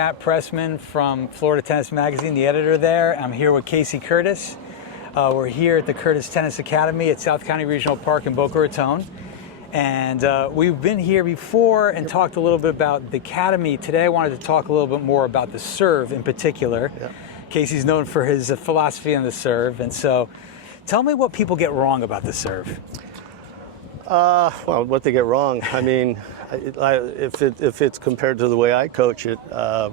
Matt Pressman from Florida Tennis Magazine, the editor there. I'm here with Casey Curtis. We're here at the Curtis Tennis Academy at South County Regional Park in Boca Raton. And we've been here before and talked a little bit about the academy. Today I wanted to talk a little bit more about the serve in particular. Yeah. Casey's known for his philosophy on the serve. And so tell me what people get wrong about the serve. Well, what they get wrong, I mean, if it's compared to the way I coach it, a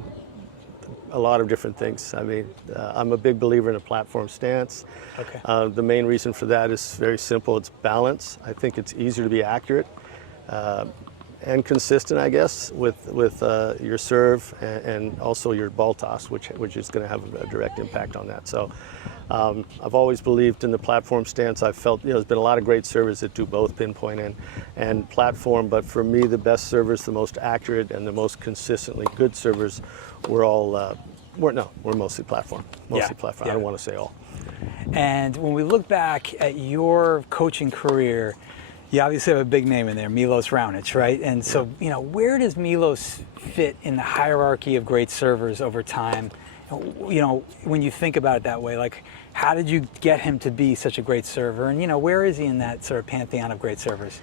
lot of different things. I mean, I'm a big believer in a platform stance. Okay. The main reason for that is very simple. It's balance. I think it's easier to be accurate and consistent, I guess, with your serve and also your ball toss, which is going to have a direct impact on that. So I've always believed in the platform stance. I've felt, there's been a lot of great servers that do both pinpoint and platform, but for me, the best servers, the most accurate and the most consistently good servers were mostly platform. Mostly platform. Yeah. I don't want to say all. And when we look back at your coaching career, you obviously have a big name in there, Milos Raonic, right? And so, where does Milos fit in the hierarchy of great servers over time? When you think about it that way, like, how did you get him to be such a great server? And, where is he in that sort of pantheon of great servers?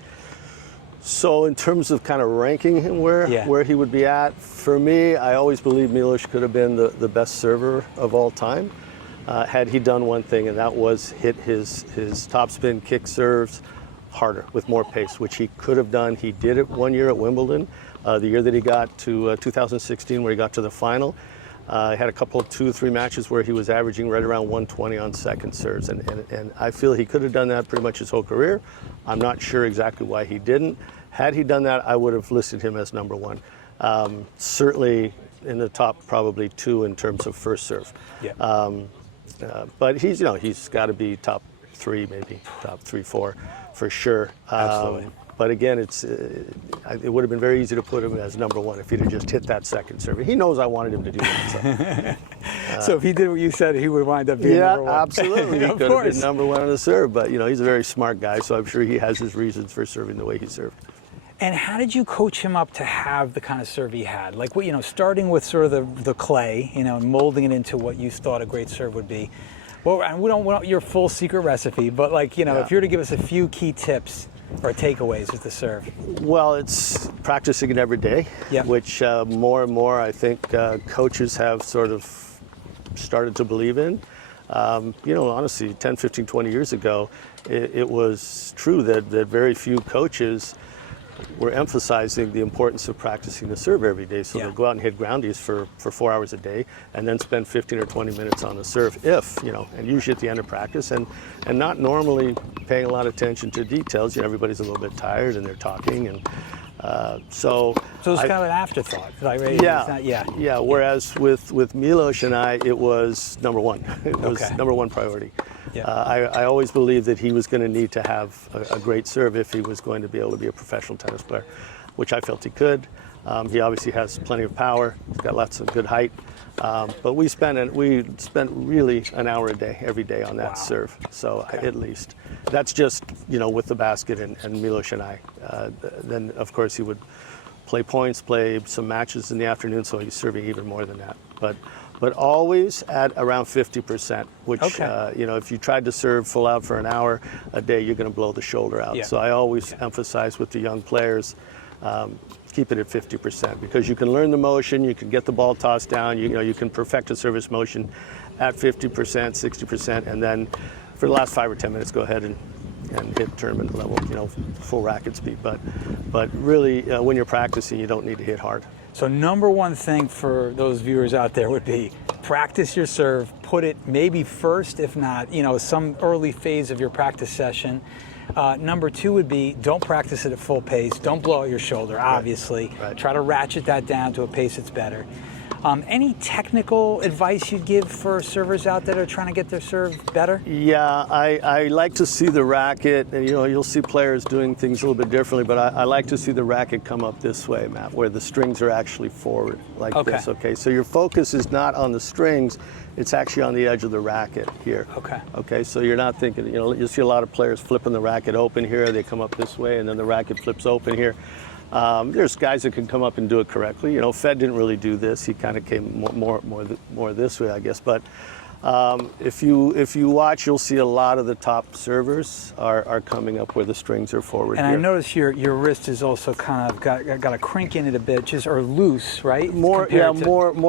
So in terms of kind of ranking him where he would be at, for me, I always believed Milos could have been the best server of all time had he done one thing, and that was hit his topspin kick serves harder with more pace, which he could have done. He did it one year at Wimbledon, the year that he got to 2016, where he got to the final. He had a couple of 2-3 matches where he was averaging right around 120 on second serves, and I feel he could have done that pretty much his whole career. I'm not sure exactly why he didn't. Had he done that, I would have listed him as number one. Certainly in the top probably 2 in terms of first serve. Yeah. But he's got to be top 3, maybe top 3, 4 for sure. Absolutely. But again, it would have been very easy to put him as number one if he'd have just hit that second serve. He knows I wanted him to do that. So if he did what you said, he would wind up being number one. Yeah, absolutely. He could have been number one on the serve. But, he's a very smart guy, so I'm sure he has his reasons for serving the way he served. And how did you coach him up to have the kind of serve he had? Like, starting with sort of the clay, and molding it into what you thought a great serve would be. Well, and we don't want your full secret recipe, but if you were to give us a few key tips or takeaways with the serve. Well, it's practicing it every day, which more and more I think coaches have sort of started to believe in. Honestly, 10, 15, 20 years ago, it was true that very few coaches were emphasizing the importance of practicing the serve every day. So they'll go out and hit groundies for 4 hours a day and then spend 15 or 20 minutes on the serve and usually at the end of practice and not normally paying a lot of attention to details. Everybody's a little bit tired and they're talking and so it's kind of an afterthought. Whereas with Milos and I, it was number one. It was number one priority. Yeah. I always believed that he was going to need to have a great serve if he was going to be able to be a professional tennis player, which I felt he could. He obviously has plenty of power. He's got lots of good height. But we spent really an hour a day, every day on that serve. So at least. That's just, with the basket and Milos and I. Then, of course, he would play points, play some matches in the afternoon, so he's serving even more than that. But always at around 50%, which, if you tried to serve full out for an hour a day, you're going to blow the shoulder out. Yeah. So I always emphasize with the young players, keep it at 50% because you can learn the motion, you can get the ball tossed down, you can perfect a service motion at 50%, 60%, and then for the last 5 or 10 minutes, go ahead and hit tournament level, full racket speed. But really, when you're practicing, you don't need to hit hard. So number one thing for those viewers out there would be practice your serve, put it maybe first, if not, some early phase of your practice session. Number 2 would be don't practice it at full pace. Don't blow out your shoulder, obviously. Right. Try to ratchet that down to a pace that's better. Any technical advice you'd give for servers out there that are trying to get their serve better? Yeah, I like to see the racket, and you'll see players doing things a little bit differently, but I like to see the racket come up this way, Matt, where the strings are actually forward like this, okay? So your focus is not on the strings, it's actually on the edge of the racket here. Okay, so you're not thinking, you see a lot of players flipping the racket open here, they come up this way, and then the racket flips open here. There's guys that can come up and do it correctly. You know, Fed didn't really do this. He kind of came more this way, I guess. But if you watch, you'll see a lot of the top servers are coming up where the strings are forward. And here. I notice your wrist is also kind of got a crink in it a bit, just or loose, right? More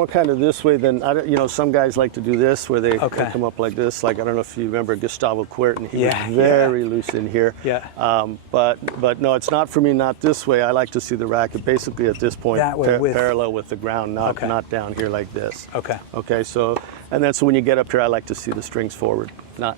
kind of this way than you know. Some guys like to do this where they come up like this. Like I don't know if you remember Gustavo Kuerten. He was very loose in here. Yeah. But no, it's not for me. Not this way. I like to see the racket basically at this point parallel with the ground, not down here like this. Okay. Okay. So. And then so when you get up here, I like to see the strings forward, not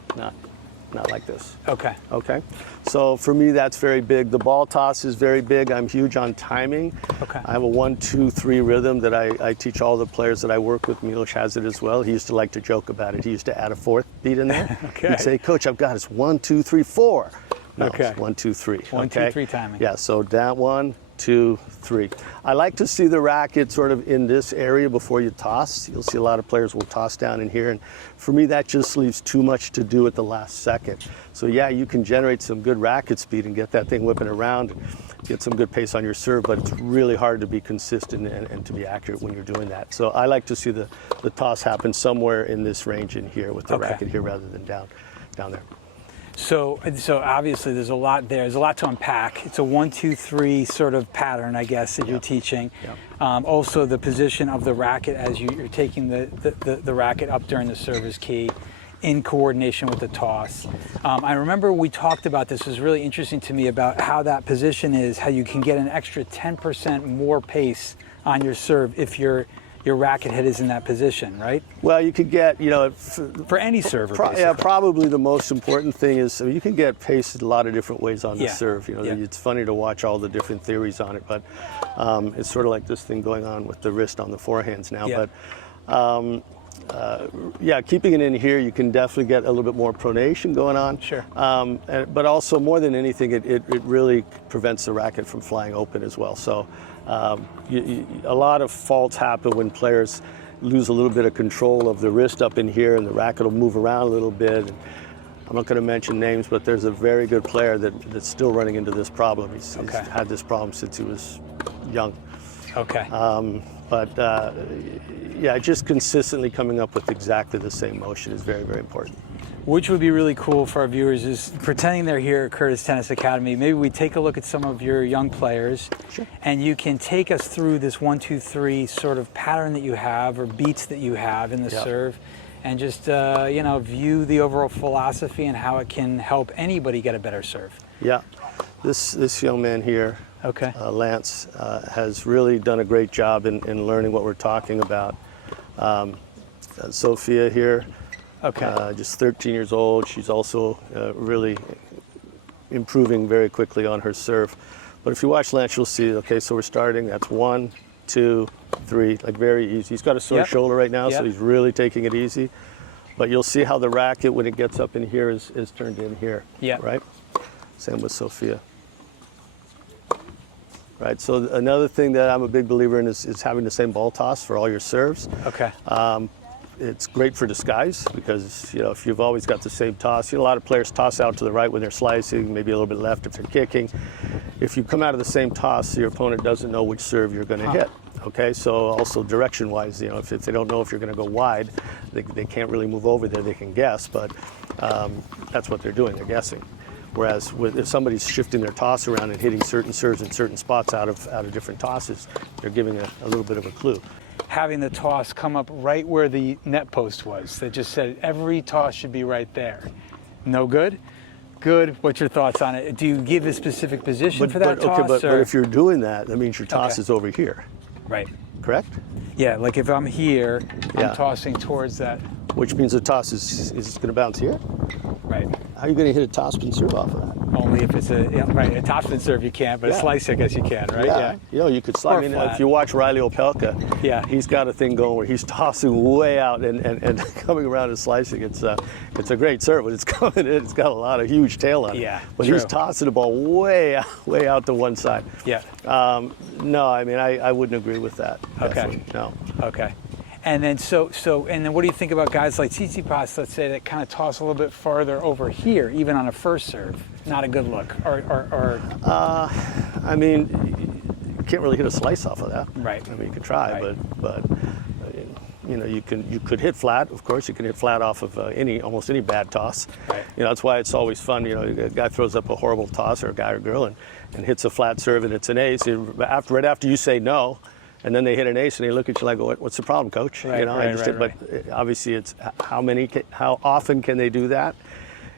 like this. Okay. Okay. So for me, that's very big. The ball toss is very big. I'm huge on timing. Okay. I have a 1, 2, 3 rhythm that I teach all the players that I work with. Milos has it as well. He used to like to joke about it. He used to add a 4th beat in there. Okay. He'd say, "Coach, I've got it. 1, 2, 3, 4." No, okay. It's 1, 2, 3. 1, 2, 3 timing. Yeah. So down 1, 2, 3. I like to see the racket sort of in this area before you toss. You'll see a lot of players will toss down in here, and for me that just leaves too much to do at the last second. So yeah, you can generate some good racket speed and get that thing whipping around and get some good pace on your serve, but it's really hard to be consistent and to be accurate when you're doing that. So I like to see the toss happen somewhere in this range in here with the racket here rather than down there. So obviously there's a lot there. There's a lot to unpack. It's a 1, 2, 3 sort of pattern, I guess, that you're teaching. Also, the position of the racket as you're taking the racket up during the serve is key, in coordination with the toss. I remember we talked about this. It was really interesting to me about how that position is, how you can get an extra 10% more pace on your serve if your racket head is in that position, right? Well, you could get, you know, for any server. Probably the most important thing is you can get pace a lot of different ways on the serve. You know, it's funny to watch all the different theories on it, but it's sort of like this thing going on with the wrist on the forehands now. But keeping it in here, you can definitely get a little bit more pronation going on. Sure. But also, more than anything, it really prevents the racket from flying open as well. So a lot of faults happen when players lose a little bit of control of the wrist up in here, and the racket will move around a little bit. And I'm not going to mention names, but there's a very good player that's still running into this problem. He's had this problem since he was young. Okay. Just consistently coming up with exactly the same motion is very, very important. Which would be really cool for our viewers is pretending they're here at Curtis Tennis Academy. Maybe we take a look at some of your young players, and you can take us through this 1, 2, 3 sort of pattern that you have or beats that you have in the serve, and just view the overall philosophy and how it can help anybody get a better serve. Yeah, this young man here, Lance, has really done a great job in learning what we're talking about. Sophia here. Just 13 years old. She's also really improving very quickly on her serve. But if you watch Lance, you'll see, so we're starting. That's 1, 2, 3, like very easy. He's got a sore shoulder right now, so he's really taking it easy. But you'll see how the racket, when it gets up in here, is turned in here, right? Same with Sophia. Right, so another thing that I'm a big believer in is having the same ball toss for all your serves. It's great for disguise because, if you've always got the same toss, a lot of players toss out to the right when they're slicing, maybe a little bit left if they're kicking. If you come out of the same toss, your opponent doesn't know which serve you're going to hit. So also direction-wise, if they don't know if you're going to go wide, they can't really move over there. They can guess, but that's what they're doing. They're guessing. Whereas if somebody's shifting their toss around and hitting certain serves in certain spots out of different tosses, they're giving a little bit of a clue. Having the toss come up right where the net post was, that just said every toss should be right there. No good? Good. What's your thoughts on it? Do you give a specific position for that toss? But if you're doing that means your toss is over here. Right. Correct? Yeah, like if I'm here, I'm tossing towards that. Which means the toss is going to bounce here? Right. How are you going to hit a topspin serve off of that? Only if it's a topspin serve you can't, but a slice I guess you can, right? Yeah. You could slide. If you watch Riley Opelka, he's got a thing going where he's tossing way out and coming around and slicing. It's a great serve, but it's coming in. It's got a lot of huge tail on it. Yeah. But he's tossing the ball way out to one side. Yeah. No, I wouldn't agree with that. Okay. No. Okay. And then what do you think about guys like Tsitsipas, let's say, that kind of toss a little bit farther over here, even on a first serve? Not a good look. can't really hit a slice off of that. Right. I mean, you could try, Right. but you know, you could hit flat. Of course, you can hit flat off of almost any bad toss. Right. You know, that's why it's always fun. You know, a guy throws up a horrible toss, or a guy or girl, and hits a flat serve, and it's an ace. Right after you say no, and then they hit an ace, and they look at you like, what's the problem, coach? Right, you know, right. But obviously, it's how often can they do that?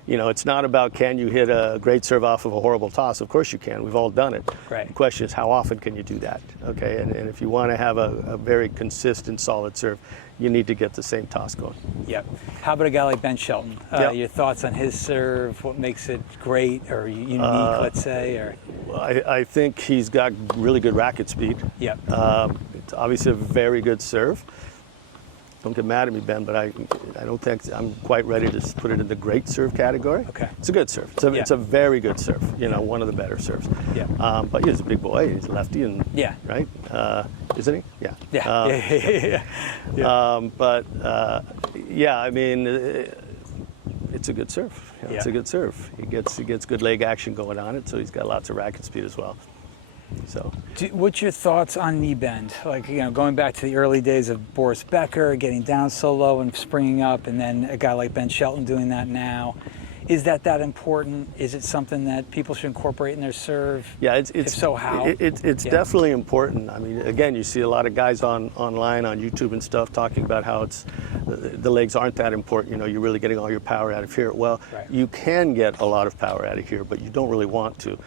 You know, it's not about can you hit a great serve off of a horrible toss. Of course you can. We've all done it. Right. The question is, how often can you do that? Okay, and if you want to have a very consistent, solid serve, you need to get the same toss going. Yep. How about a guy like Ben Shelton? Yep. Your thoughts on his serve? What makes it great or unique, let's say? Or I think he's got really good racket speed. Yep. It's obviously a very good serve. Don't get mad at me, Ben, but I don't think I'm quite ready to put it in the great serve category. Okay. It's a good serve. It's a very good serve. You know, one of the better serves. Yeah. But he's a big boy. He's a lefty, and Yeah. right, isn't he? Yeah. Yeah. Yeah. I mean, it's a good serve. You know, It's Yeah. a good serve. He gets good leg action going on it, so he's got lots of racket speed as well. So, What's your thoughts on knee bend? Like, you know, going back to the early days of Boris Becker, getting down so low and springing up, and then a guy like Ben Shelton doing that now. Is that important? Is it something that people should incorporate in their serve? yeah, it's If so, how? It's Yeah. definitely important. I mean, again, you see a lot of guys online on YouTube and stuff talking about how the legs aren't that important. You know, you're really getting all your power out of here. Well, Right. you can get a lot of power out of here, but you don't really want to.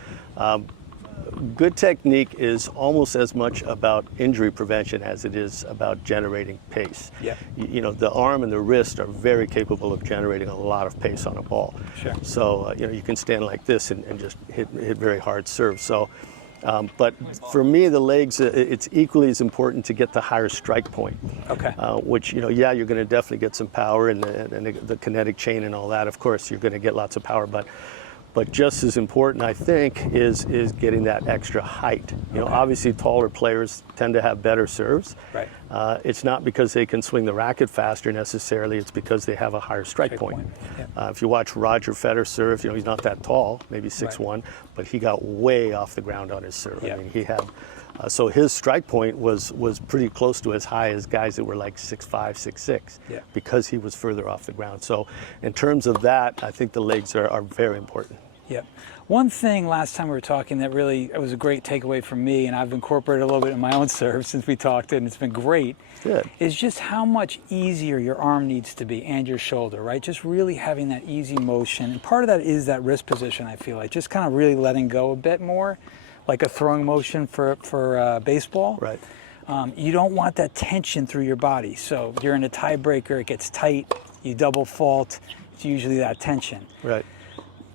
Good technique is almost as much about injury prevention as it is about generating pace. Yeah. You know, the arm and the wrist are very capable of generating a lot of pace on a ball. Sure. So, you know, you can stand like this and just hit very hard serves. So, but for me, the legs, it's equally as important to get the higher strike point. Okay. Which, you know, yeah, you're going to definitely get some power and the kinetic chain and all that. Of course, you're going to get lots of power, but just as important, I think, is getting that extra height. You know, Okay. obviously taller players tend to have better serves. Right. It's not because they can swing the racket faster necessarily. It's because they have a higher strike point. Yeah. If you watch Roger Federer serve, you know, he's not that tall, maybe 6'1", but he got way off the ground on his serve. Yeah. I mean, he had. So his strike point was pretty close to as high as guys that were like 6'5", 6'6", Yeah. because he was further off the ground. So in terms of that, I think the legs are very important. Yep. One thing last time we were talking that really was a great takeaway for me, and I've incorporated a little bit in my own serve since we talked, and it's been great, Good. is just how much easier your arm needs to be and your shoulder, right? Just really having that easy motion. And part of that is that wrist position, I feel like. Just kind of really letting go a bit more, like a throwing motion for baseball. Right. You don't want that tension through your body. So you're in a tiebreaker, it gets tight, you double fault, it's usually that tension. Right.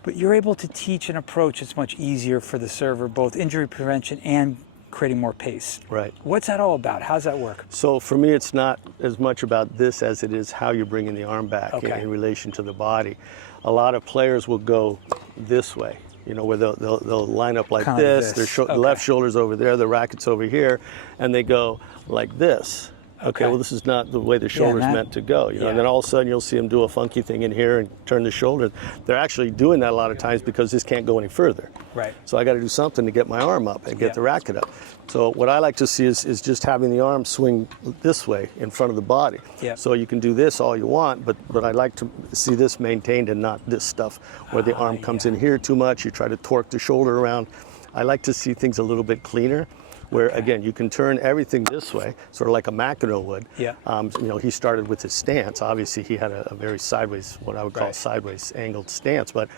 But you're able to teach an approach that's much easier for the server, both injury prevention and creating more pace. Right. What's that all about? How's that work? So for me, it's not as much about this as it is how you're bringing the arm back in relation to the body. A lot of players will go this way, you know, where they'll line up like Kinda like this. this. Their left shoulder's over there, the racket's over here, and they go like this. Okay, well, this is not the way the shoulder's meant to go, you know. And then all of a sudden, you'll see them do a funky thing in here and turn the shoulder. They're actually doing that a lot of times because this can't go any further. Right. So I got to do something to get my arm up and get the racket up. So what I like to see is just having the arm swing this way in front of the body. Yep. So you can do this all you want, but I like to see this maintained and not this stuff where the arm comes in here too much. You try to torque the shoulder around. I like to see things a little bit cleaner, where again you can turn everything this way, sort of like a McEnroe would. Yeah. You know, he started with his stance. Obviously, he had a very sideways, what I would call sideways angled stance. But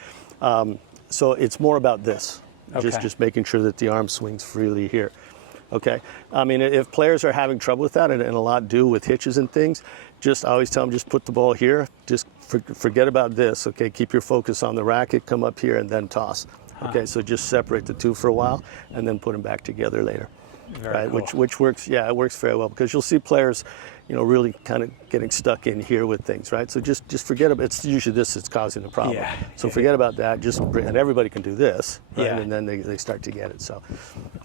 so it's more about this, just making sure that the arm swings freely here. Okay. I mean, if players are having trouble with that, and a lot do with hitches and things, I always tell them just put the ball here. Just forget about this. Okay. Keep your focus on the racket. Come up here and then toss. Okay, so just separate the two for a while and then put them back together later. Very cool. Which works, it works very well, because you'll see players, you know, really kind of getting stuck in here with things, right? So just forget about, it's usually this that's causing the problem. Yeah. So forget about that, and everybody can do this, right? Yeah. And then they start to get it, so,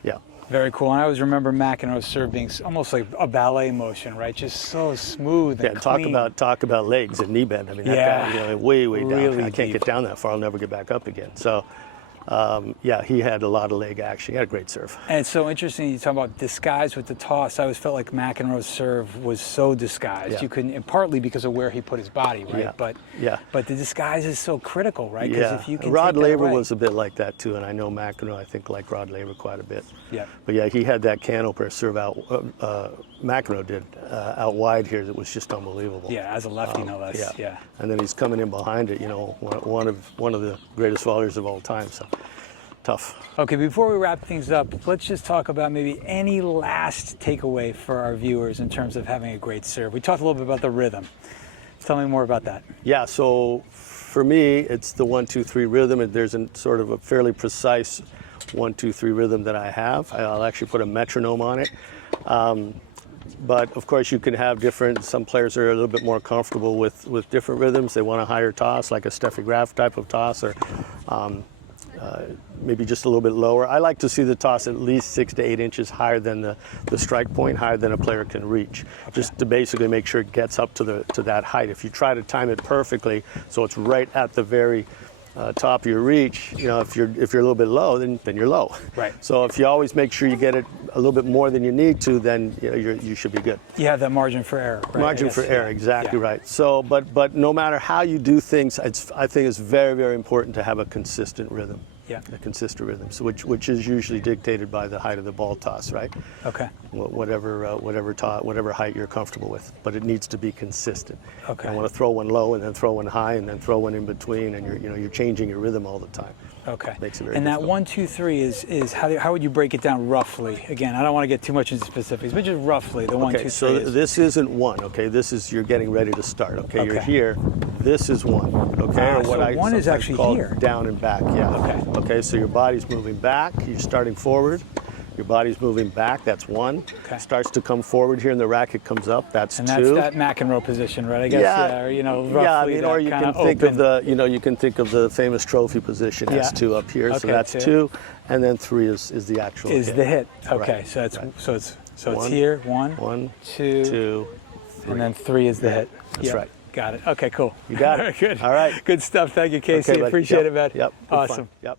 yeah. Very cool. And I always remember McEnroe's serve being almost like a ballet motion, right? Just so smooth and clean. Talk about legs and knee bend. I mean, that guy, you know, way down. I can't get down that far. I'll never get back up again. So, Yeah, he had a lot of leg action. He had a great serve. And it's so interesting you talk about disguise with the toss. I always felt like McEnroe's serve was so disguised. Yeah. You couldn't, and partly because of where he put his body, right? Yeah. But the disguise is so critical, right? Yeah. If you can Rod take that Laver away. was a bit like that too, and I know McEnroe, I think, liked Rod Laver quite a bit. Yeah. But yeah, he had that can opener serve out. McEnroe did out wide here. That was just unbelievable. Yeah, as a lefty, no less. Yeah. And then he's coming in behind it. You know, one of the greatest volleyers of all time. So tough. Okay, before we wrap things up, let's just talk about maybe any last takeaway for our viewers in terms of having a great serve. We talked a little bit about the rhythm. Tell me more about that. Yeah, so for me, it's the 1-2-3 rhythm, and there's a sort of a fairly precise 1-2-3 rhythm that I have. I'll actually put a metronome on it. But of course, you can have different. Some players are a little bit more comfortable with different rhythms. They want a higher toss, like a Steffi Graf type of toss, or maybe just a little bit lower. I like to see the toss at least 6 to 8 inches higher than the strike point, higher than a player can reach, just to basically make sure it gets up to that height. If you try to time it perfectly, so it's right at the very top of your reach, you know, if you're a little bit low, then you're low. Right. So if you always make sure you get it a little bit more than you need to, then you know, you should be good. You have that margin for error, right? Margin for error, exactly right. So, but no matter how you do things, I think it's very, very important to have a consistent rhythm. Yeah. A consistent rhythm, so which is usually dictated by the height of the ball toss, right? Okay. Whatever height you're comfortable with, but it needs to be consistent. Okay. I want to throw one low and then throw one high and then throw one in between, and you're changing your rhythm all the time. Okay. Makes it very and that difficult. 1, 2, 3 is how would you break it down roughly? Again, I don't want to get too much into specifics, but just roughly the 1, 2, 3. So this isn't one. Okay, this is you're getting ready to start. Okay, you're here. This is one. Okay, or what so I one is sometimes actually call here. Down and back. Yeah. Okay. Okay, so your body's moving back. You're starting forward. Your body's moving back. That's one. Okay. Starts to come forward here, and the racket comes up. That's and two. that's that McEnroe position, right? I guess. Yeah. Or, you know, roughly. Yeah, I mean, or you can think open. of the, you can think of the famous trophy position as two up here. Okay, so that's two, and then three is the actual. Is hit. the hit? Okay, Right. so it's Right. so it's here. One, One, two, two, three. and then 3 is the hit. That's Yep. right. Got it. Okay, cool. You got it. Good. All right. Good stuff. Thank you, Casey. Okay, buddy. Appreciate Yep. it, man. Yep. It was fun. Awesome. Yep.